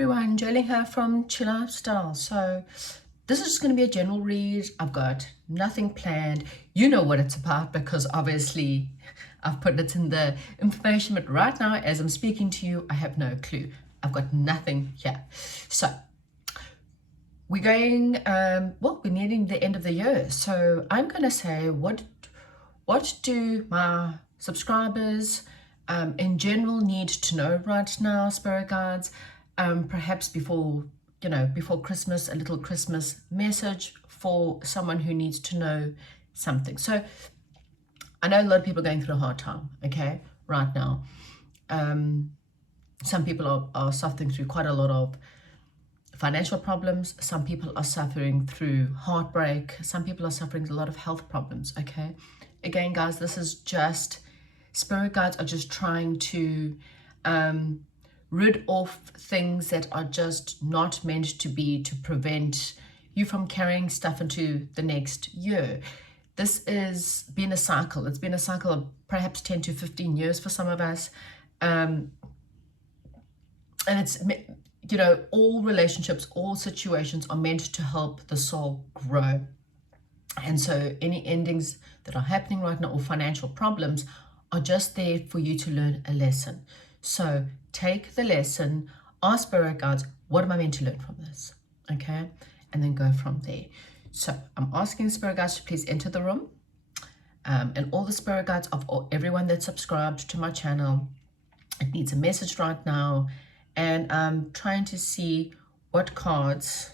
everyone, Jolene here from Chill Lifestyle. So this is just going to be a general read. I've got nothing planned. You know what it's about because obviously I've put it in the information, but right now as I'm speaking to you, I have no clue. I've got nothing here. So we're going, we're nearing the end of the year. So I'm going to say, what do my subscribers in general need to know right now, spirit guides? Perhaps before Christmas, a little Christmas message for someone who needs to know something. So I know a lot of people are going through a hard time, okay, right now. Some people are suffering through quite a lot of financial problems. Some people are suffering through heartbreak. Some people are suffering a lot of health problems, okay? Again, guys, this is just, spirit guides are just trying to rid off things that are just not meant to be, to prevent you from carrying stuff into the next year. This has been a cycle. It's been a cycle of perhaps 10 to 15 years for some of us. And it's, all relationships, all situations are meant to help the soul grow. And so any endings that are happening right now or financial problems are just there for you to learn a lesson. So take the lesson, ask spirit guides, what am I meant to learn from this? Okay, and then go from there. So I'm asking spirit guides to please enter the room, and all the spirit guides of everyone that's subscribed to my channel. It needs a message right now, and I'm trying to see what cards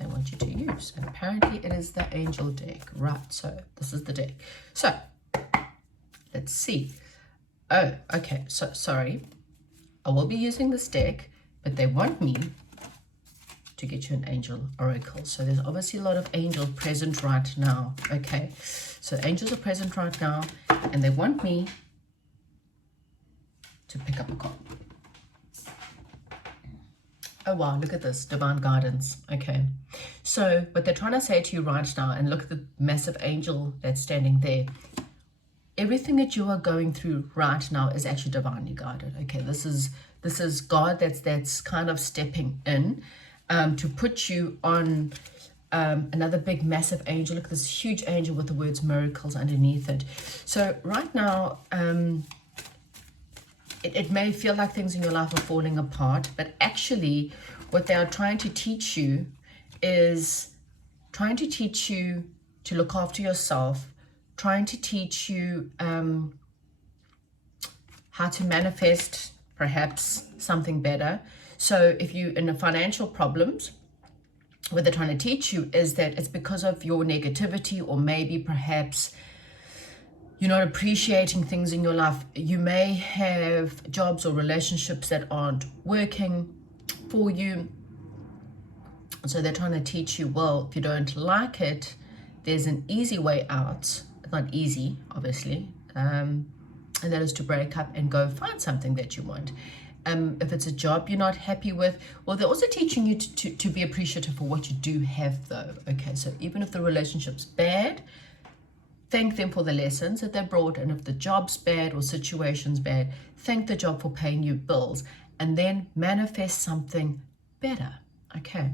they want you to use. And apparently it is the angel deck, right? So this is the deck. So let's see. Oh, okay, so sorry. I will be using this deck, but they want me to get you an angel oracle. So there's obviously a lot of angels present right now, okay? So angels are present right now, and they want me to pick up a card. Oh, wow, look at this, divine guidance, okay? So what they're trying to say to you right now, and look at the massive angel that's standing there, everything that you are going through right now is actually divinely guided. Okay, this is God that's kind of stepping in to put you on another big massive angel. Look at this huge angel with the words miracles underneath it. So right now it may feel like things in your life are falling apart, but actually what they are trying to teach you is trying to teach you to look after yourself, trying to teach you how to manifest perhaps something better. So if you're in a financial problems, what they're trying to teach you is that it's because of your negativity, or maybe perhaps you're not appreciating things in your life. You may have jobs or relationships that aren't working for you. So they're trying to teach you, well, if you don't like it, there's an easy way out. It's not easy, obviously, and that is to break up and go find something that you want. If it's a job you're not happy with, well, they're also teaching you to be appreciative for what you do have, though. Okay, so even if the relationship's bad, thank them for the lessons that they brought, and if the job's bad or situation's bad, thank the job for paying you bills, and then manifest something better. Okay.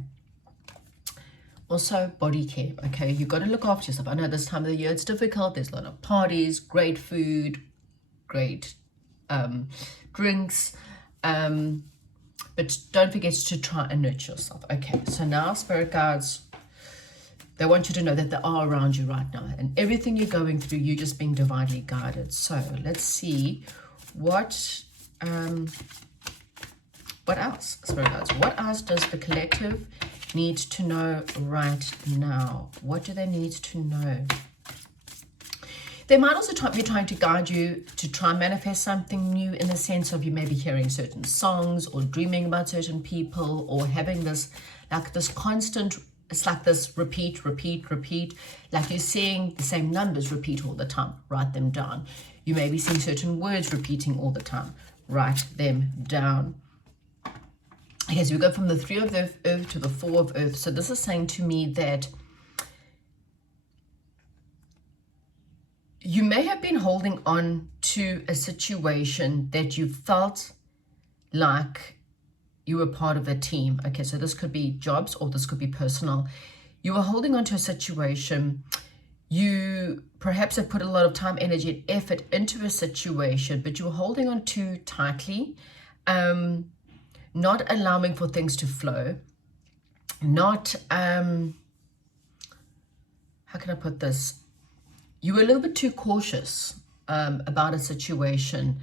Also, body care, okay? You've got to look after yourself. I know this time of the year it's difficult. There's a lot of parties, great food, great drinks, but don't forget to try and nurture yourself. Okay, so now spirit guides, they want you to know that they are around you right now, and everything you're going through, you're just being divinely guided. So let's see what else, spirit guides, what else does the collective need to know right now? What do they need to know? They might also be trying to guide you to try and manifest something new, in the sense of you may be hearing certain songs or dreaming about certain people, or having this constant, it's like this repeat, like you're seeing the same numbers repeat all the time. Write them down. You may be seeing certain words repeating all the time. Write them down. Okay, so we go from the 3 of the earth to the 4 of earth. So this is saying to me that you may have been holding on to a situation that you felt like you were part of a team. Okay, so this could be jobs or this could be personal. You are holding on to a situation. You perhaps have put a lot of time, energy, and effort into a situation, but you're holding on too tightly, not allowing for things to flow, not, how can I put this? You were a little bit too cautious about a situation.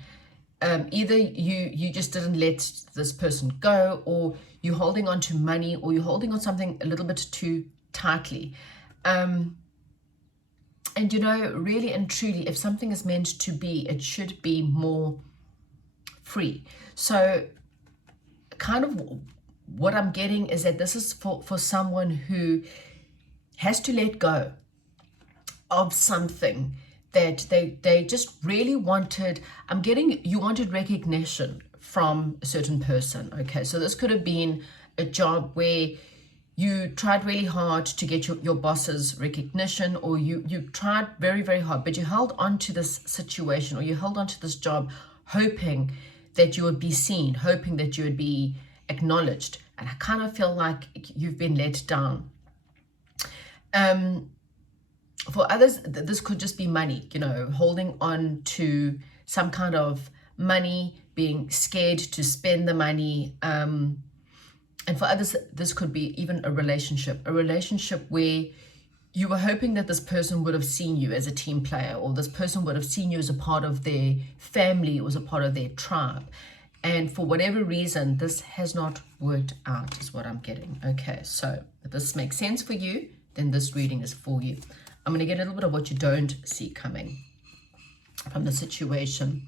Either you just didn't let this person go, or you're holding on to money, or you're holding on something a little bit too tightly. And you know, really and truly, if something is meant to be, it should be more free. So kind of what I'm getting is that this is for someone who has to let go of something that they just really wanted. I'm getting, you wanted recognition from a certain person. Okay, so this could have been a job where you tried really hard to get your boss's recognition, or you tried very, very hard, but you held on to this situation, or you held on to this job hoping that you would be seen, hoping that you would be acknowledged. And I kind of feel like you've been let down. For others, this could just be money, you know, holding on to some kind of money, being scared to spend the money. And for others, this could be even a relationship where you were hoping that this person would have seen you as a team player, or this person would have seen you as a part of their family, or as a part of their tribe. And for whatever reason, this has not worked out, is what I'm getting. Okay, so if this makes sense for you, then this reading is for you. I'm going to get a little bit of what you don't see coming from the situation.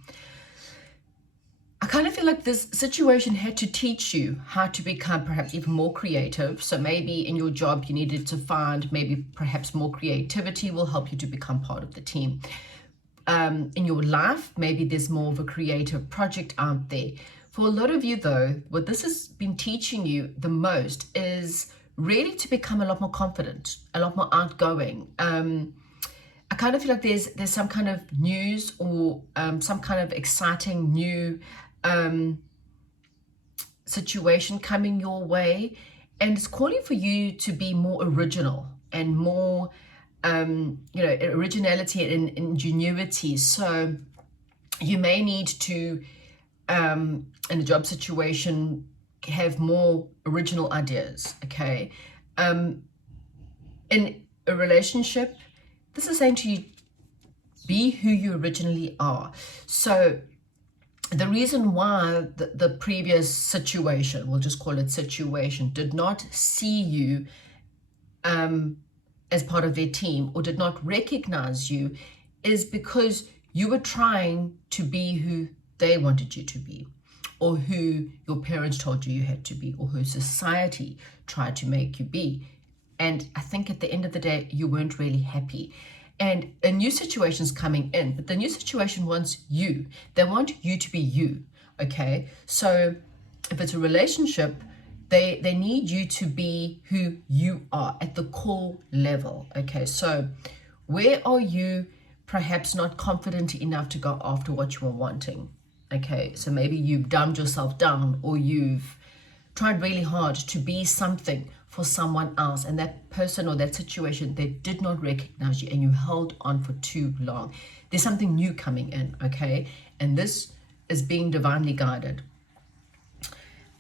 I kind of feel like this situation had to teach you how to become perhaps even more creative. So maybe in your job, you needed to find maybe perhaps more creativity will help you to become part of the team. In your life, maybe there's more of a creative project out there. For a lot of you though, what this has been teaching you the most is really to become a lot more confident, a lot more outgoing. I kind of feel like there's some kind of news, or some kind of exciting new situation coming your way, and it's calling for you to be more original and more you know, originality and ingenuity. So you may need to in a job situation have more original ideas. Okay, in a relationship, this is saying to you, be who you originally are. So the reason why the previous situation, we'll just call it situation, did not see you as part of their team, or did not recognize you, is because you were trying to be who they wanted you to be, or who your parents told you you had to be, or who society tried to make you be. And I think at the end of the day, you weren't really happy. And a new situation's coming in, but the new situation wants you. They want you to be you, okay? So if it's a relationship, they need you to be who you are at the core level, okay? So where are you perhaps not confident enough to go after what you are wanting, okay? So maybe you've dumbed yourself down, or you've tried really hard to be something for someone else, and that person or that situation, they did not recognize you, and you held on for too long. There's something new coming in, okay? And this is being divinely guided.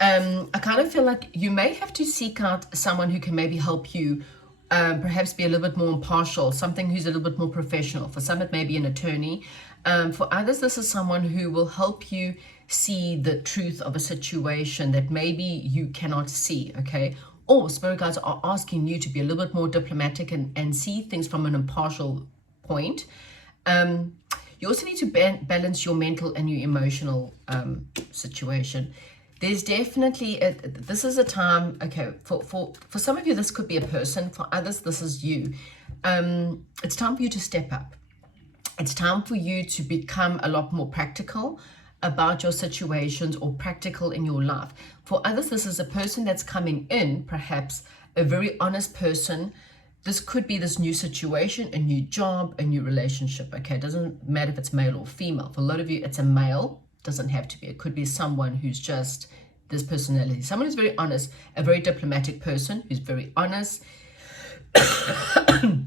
I kind of feel like you may have to seek out someone who can maybe help you, perhaps be a little bit more impartial, something who's a little bit more professional. For some, it may be an attorney. For others, this is someone who will help you see the truth of a situation that maybe you cannot see, okay? Or spirit guides are asking you to be a little bit more diplomatic and see things from an impartial point. You also need to balance your mental and your emotional situation. There's definitely, this is a time, okay, for some of you, this could be a person. For others, this is you. It's time for you to step up. It's time for you to become a lot more practical about your situations, or practical in your life. For others, this is a person that's coming in, perhaps a very honest person. This could be this new situation, a new job, a new relationship, okay? It doesn't matter if it's male or female. For a lot of you, it's a male. Doesn't have to be. It could be someone who's just this personality. Someone who's very honest, a very diplomatic person who's very honest. Oh,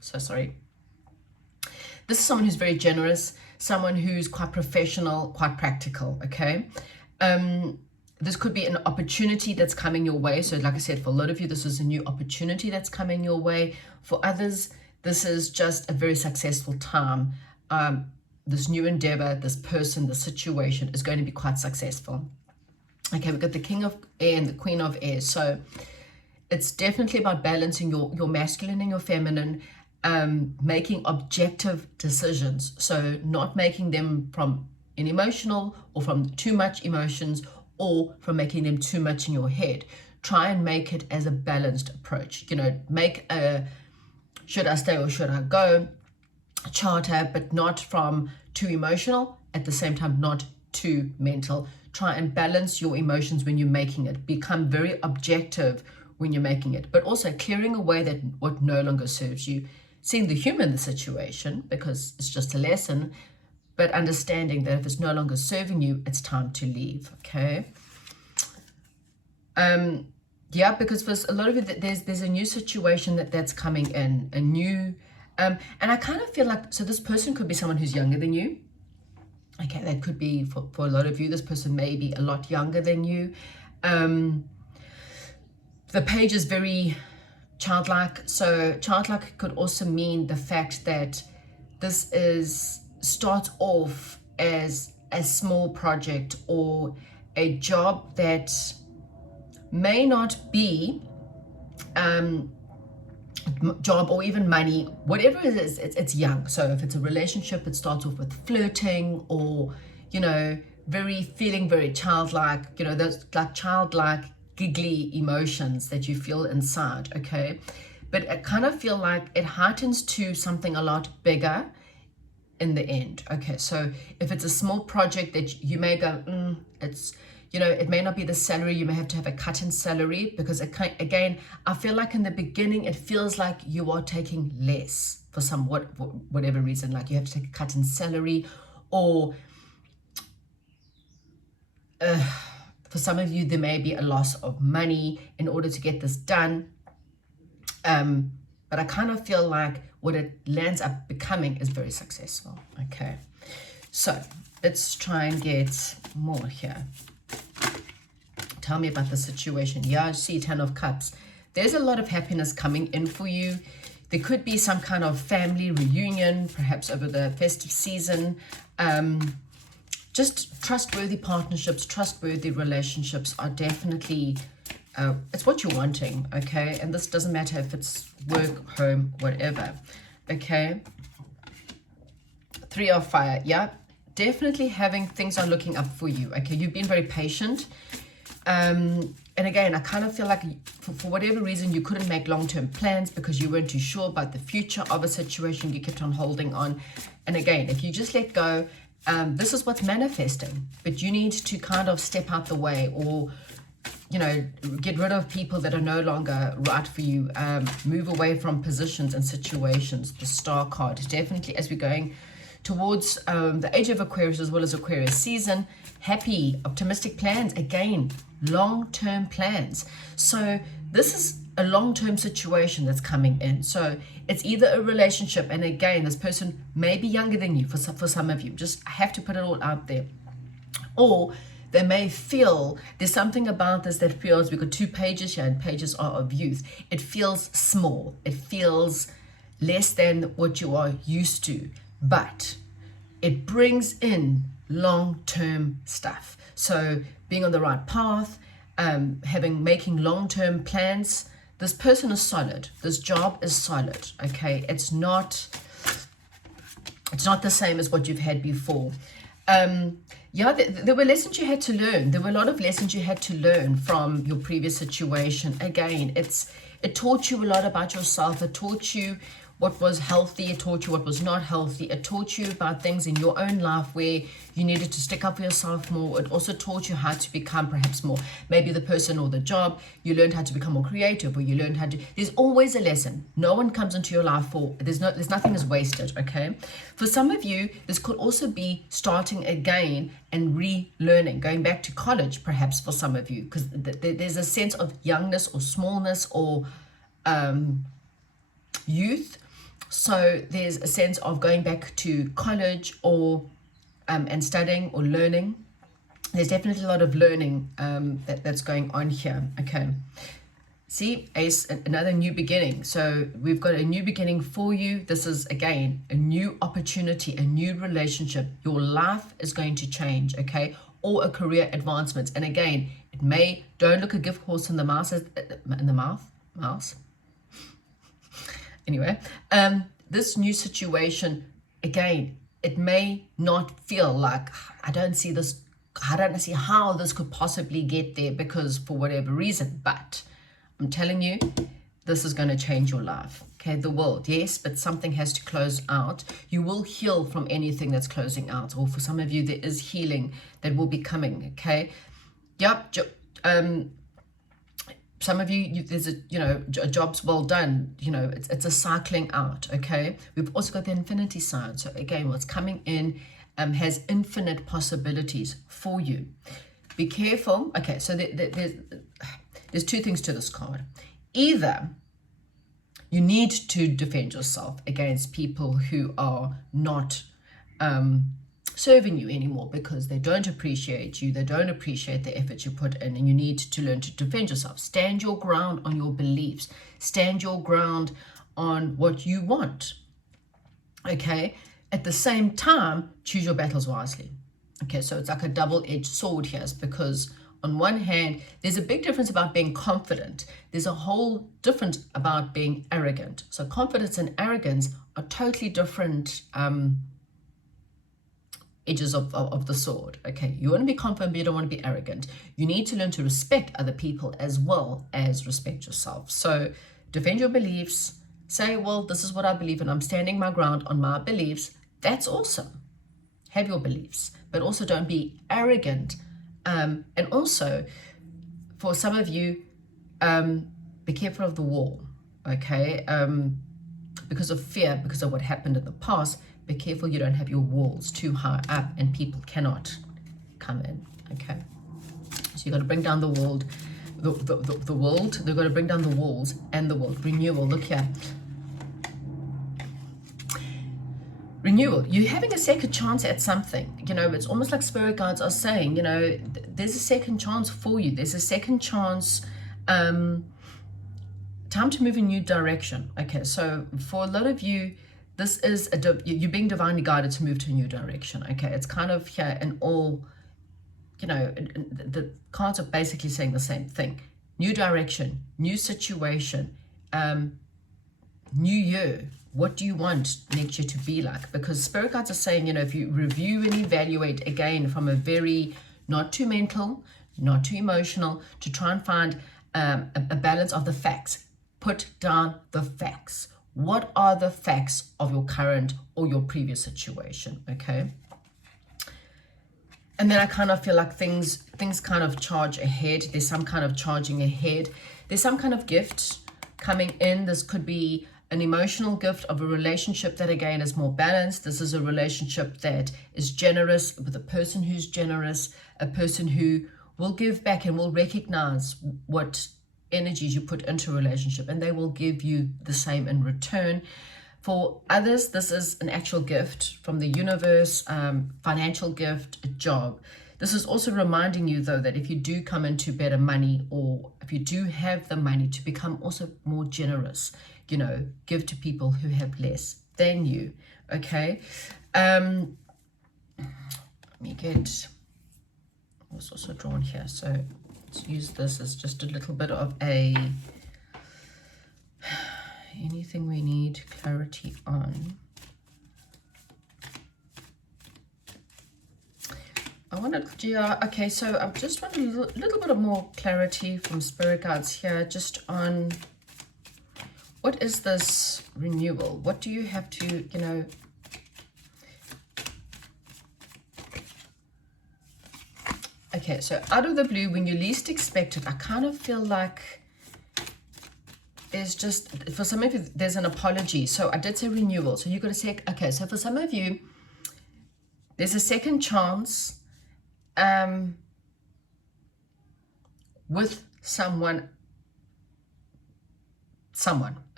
so sorry. This is someone who's very generous, someone who's quite professional, quite practical, okay? This could be an opportunity that's coming your way. So like I said, for a lot of you, this is a new opportunity that's coming your way. For others, this is just a very successful time. This new endeavor, this person, the situation is going to be quite successful. Okay, we've got the King of Air and the Queen of Air. So it's definitely about balancing your masculine and your feminine, making objective decisions. So not making them from an emotional or from too much emotions or from making them too much in your head. Try and make it as a balanced approach. You know, make a should I stay or should I go charter, but not from too emotional, at the same time not too mental. Try and balance your emotions when you're making it. Become very objective when you're making it, but also clearing away that what no longer serves you. Seeing the humor in the situation, because it's just a lesson, but understanding that if it's no longer serving you, it's time to leave, okay? Yeah, because for a lot of it, there's a new situation that's coming in, a new, and I kind of feel like, so this person could be someone who's younger than you. Okay, that could be, for a lot of you, this person may be a lot younger than you. The page is very childlike. So childlike could also mean the fact that this starts off as a small project or a job that may not be job or even money, whatever it is, it's young. So if it's a relationship, it starts off with flirting or, you know, feeling very childlike, you know, those like childlike giggly emotions that you feel inside, okay? But I kind of feel like it heightens to something a lot bigger in the end, okay? So if it's a small project that you may go, it's, you know, it may not be the salary, you may have to have a cut in salary, because again, I feel like in the beginning, it feels like you are taking less for whatever reason, like you have to take a cut in salary, or for some of you, there may be a loss of money in order to get this done. But I kind of feel like what it lands up becoming is very successful. Okay, so let's try and get more here. Tell me about the situation. Yeah, I see 10 of Cups. There's a lot of happiness coming in for you. There could be some kind of family reunion, perhaps over the festive season. Just trustworthy partnerships, trustworthy relationships are definitely, it's what you're wanting, okay? And this doesn't matter if it's work, home, whatever, okay? 3 of Fire, yeah. Definitely having things are looking up for you, okay? You've been very patient. And again, I kind of feel like for whatever reason, you couldn't make long-term plans because you weren't too sure about the future of a situation. You kept on holding on. And again, if you just let go, this is what's manifesting, but you need to kind of step out the way, or, you know, get rid of people that are no longer right for you. Move away from positions and situations. The Star card, definitely as we're going towards the age of Aquarius as well as Aquarius season. Happy, optimistic plans. Again, long-term plans. So this is a long-term situation that's coming in. So it's either a relationship, and again, this person may be younger than you for some of you. Just have to put it all out there. Or they may feel there's something about this that feels, we've got 2 pages here, and pages are of youth. It feels small. It feels less than what you are used to, but it brings in long-term stuff. So being on the right path, making long-term plans. This person is solid. This job is solid, okay? It's not the same as what you've had before. Yeah, there were lessons you had to learn. There were a lot of lessons you had to learn from your previous situation. Again, it taught you a lot about yourself. It taught you what was healthy, it taught you what was not healthy, it taught you about things in your own life where you needed to stick up for yourself more. It also taught you how to become perhaps more, maybe the person or the job. You learned how to become more creative, or you learned how to, there's always a lesson. No one comes into your life for, there's nothing is wasted, okay? For some of you, this could also be starting again and relearning, going back to college perhaps for some of you, because there's a sense of youngness or smallness or youth. So there's a sense of going back to college or and studying or learning. There's definitely a lot of learning that's going on here. Okay, see, Ace, another new beginning. So we've got a new beginning for you. This is, again, a new opportunity, a new relationship. Your life is going to change, okay, or a career advancement. And again, it may, don't look a gift horse in the mouse. Anyway, this new situation, again, it may not feel like, I don't see how this could possibly get there because for whatever reason, but I'm telling you, this is going to change your life. Okay, the world, yes, but something has to close out. You will heal from anything that's closing out, or for some of you, there is healing that will be coming. Okay, yep. Some of you, there's a job's well done. It's a cycling out. Okay, we've also got the infinity sign. So again, what's coming in has infinite possibilities for you. Be careful. Okay, so there's two things to this card. Either you need to defend yourself against people who are not serving you anymore because they don't appreciate you, they don't appreciate the effort you put in, and you need to learn to defend yourself. Stand your ground on your beliefs. Stand your ground on what you want. Okay? At the same time, choose your battles wisely. Okay, so it's like a double-edged sword here, because on one hand, there's a big difference about being confident. There's a whole different about being arrogant. So confidence and arrogance are totally different edges of the sword. Okay, you want to be confident, but you don't want to be arrogant. You need to learn to respect other people as well as respect yourself. So defend your beliefs. Say, well, this is what I believe in. I'm standing my ground on my beliefs. That's awesome. Have your beliefs, but also don't be arrogant. And also, for some of you, be careful of the wall, okay? Because of fear, because of what happened in the past, be careful you don't have your walls too high up and people cannot come in, okay? So you got to bring down the wall, the world. They've got to bring down the walls and the world. Renewal, look here. Renewal, you're having a second chance at something. It's almost like spirit guides are saying, there's a second chance for you. There's a second chance, time to move in a new direction. Okay, so for a lot of you, this is, you're being divinely guided to move to a new direction. Okay, it's kind of here in all, the cards are basically saying the same thing. New direction, new situation, new year. What do you want next year to be like? Because spirit guides are saying, if you review and evaluate again from a very, not too mental, not too emotional, to try and find a balance of the facts. Put down the facts. What are the facts of your current or your previous situation, okay? And then I kind of feel like things kind of charge ahead. There's some kind of charging ahead. There's some kind of gift coming in. This could be an emotional gift of a relationship that, again, is more balanced. This is a relationship that is generous, with a person who's generous, a person who will give back and will recognize what energies you put into a relationship, and they will give you the same in return. For others, this is an actual gift from the universe, financial gift, a job. This is also reminding you, though, that if you do come into better money, or if you do have the money, to become also more generous, give to people who have less than you, okay? Let me get, what's also drawn here, so let's use this as just a little bit of anything we need clarity on. I wanted, okay, so I just want a little bit of more clarity from spirit guides here, just on What is this renewal? What do you have to, you know, okay, so out of the blue, when you least expect it, I kind of feel like there's just, for some of you, there's an apology. So I did say renewal. So you've got to say, okay, so for some of you, there's a second chance with someone,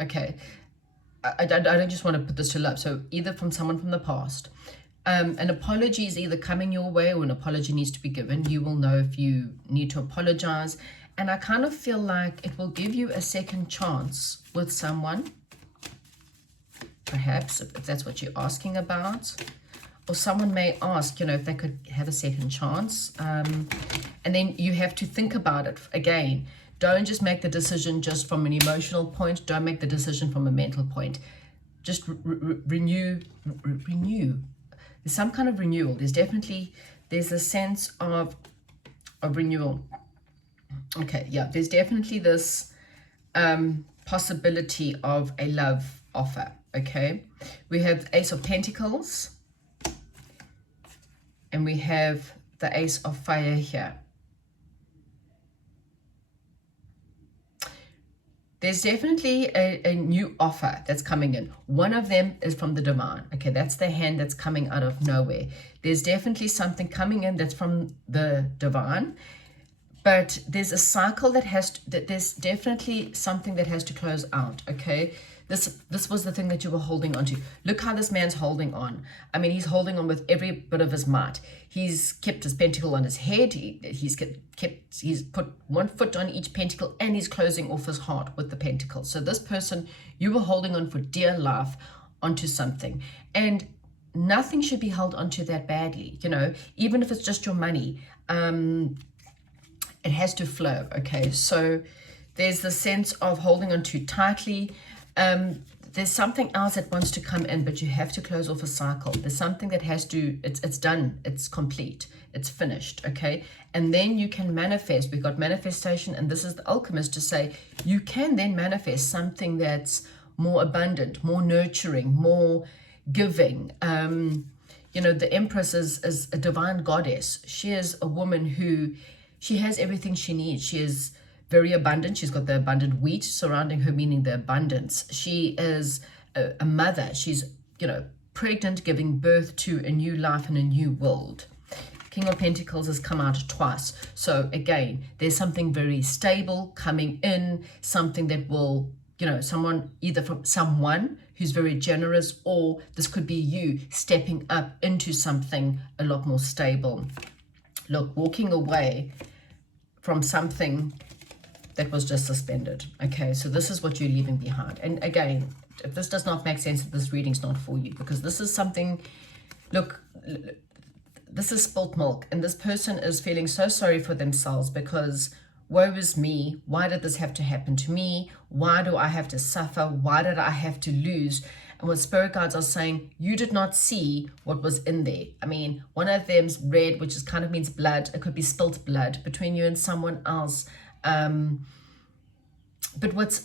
okay. I don't just want to put this to love. So either from someone from the past. An apology is either coming your way or an apology needs to be given. You will know if you need to apologize. And I kind of feel like it will give you a second chance with someone, perhaps, if that's what you're asking about. Or someone may ask, you know, if they could have a second chance. And then you have to think about it again. Don't just make the decision just from an emotional point. Don't make the decision from a mental point. Just renew. There's some kind of renewal. There's a sense of renewal. Okay, yeah, there's definitely this possibility of a love offer, okay? We have Ace of Pentacles, and we have the Ace of Fire here. There's definitely a new offer that's coming in. One of them is from the divine. Okay, that's the hand that's coming out of nowhere. There's definitely something coming in that's from the divine. But there's a cycle that there's definitely something that has to close out, okay? This was the thing that you were holding on to. Look how this man's holding on. I mean, he's holding on with every bit of his might. He's kept his pentacle on his head. He's put one foot on each pentacle, and he's closing off his heart with the pentacle. So this person, you were holding on for dear life onto something. And nothing should be held onto that badly, you know, even if it's just your money. It has to flow, okay? So there's the sense of holding on too tightly. There's something else that wants to come in, but you have to close off a cycle. There's something that has to, it's done, it's complete, it's finished, okay? And then you can manifest. We've got manifestation, and this is the alchemist to say, you can then manifest something that's more abundant, more nurturing, more giving. You know, the Empress is a divine goddess. She is a woman who, she has everything she needs. She is very abundant. She's got the abundant wheat surrounding her, meaning the abundance. She is a mother. She's, you know, pregnant, giving birth to a new life and a new world. King of Pentacles has come out twice. So again, there's something very stable coming in, something that will, you know, either from someone who's very generous, or this could be you stepping up into something a lot more stable. Look, walking away from something that was just suspended. Okay, so this is what you're leaving behind. And again, if this does not make sense, this reading's not for you, because this is something, look, this is spilt milk, and this person is feeling so sorry for themselves because woe is me. Why did this have to happen to me? Why do I have to suffer? Why did I have to lose? And what spirit guides are saying, you did not see what was in there. I mean, one of them's red, which is kind of means blood. It could be spilt blood between you and someone else. But what's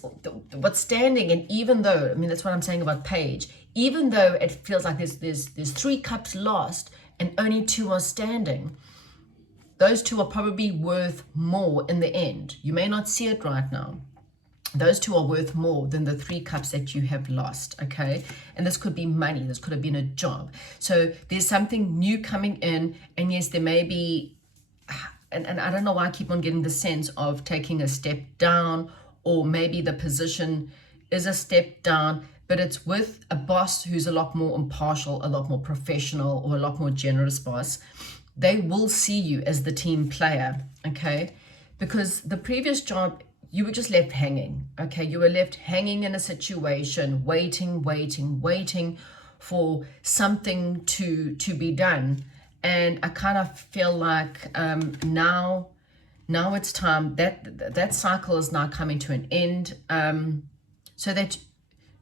standing, and even though, I mean, that's what I'm saying about Paige, even though it feels like there's 3 cups lost and only 2 are standing, those 2 are probably worth more in the end. You may not see it right now. Those 2 are worth more than the 3 cups that you have lost, okay? And this could be money. This could have been a job. So there's something new coming in, and yes, there may be, and I don't know why I keep on getting the sense of taking a step down, or maybe the position is a step down, but it's with a boss who's a lot more impartial, a lot more professional, or a lot more generous boss. They will see you as the team player, okay? Because the previous job, you were just left hanging, okay? You were left hanging in a situation, waiting for something to be done. And I kind of feel like now it's time. That cycle is now coming to an end. So that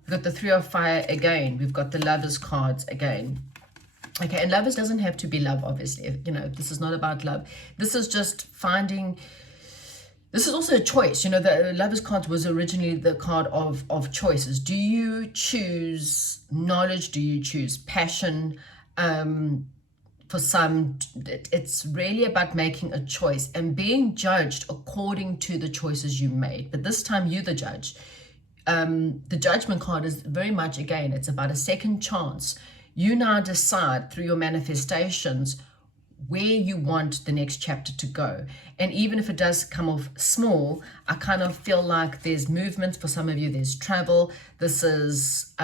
we've got the 3 of Fire again. We've got the Lovers cards again. Okay, and lovers doesn't have to be love, obviously. You know, this is not about love. This is just finding This is also a choice. You know, the Lovers card was originally the card of choices. Do you choose knowledge? Do you choose passion? For some, it's really about making a choice and being judged according to the choices you made. But this time, you're the judge. The judgment card is very much, again, it's about a second chance. You now decide through your manifestations where you want the next chapter to go. And even if it does come off small, I kind of feel like there's movement for some of you. There's travel. This is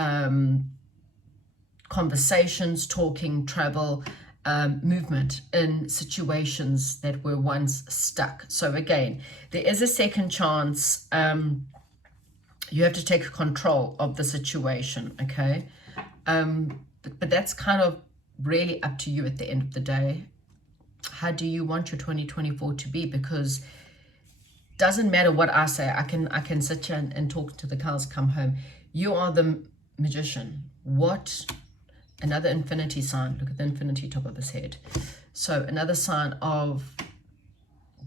conversations, talking, travel, movement in situations that were once stuck. So again, there is a second chance. You have to take control of the situation, okay? But that's kind of really up to you at the end of the day. How do you want your 2024 to be? Because doesn't matter what I say. I can sit here and talk to the cows come home. You are the magician. What? Another infinity sign. Look at the infinity top of his head. So another sign of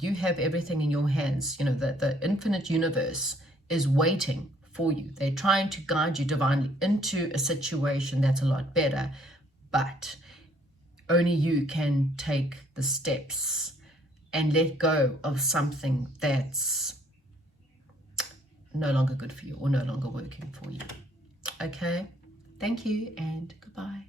you have everything in your hands. You know, the infinite universe is waiting for you. They're trying to guide you divinely into a situation that's a lot better. But only you can take the steps and let go of something that's no longer good for you or no longer working for you. Okay? Thank you and goodbye.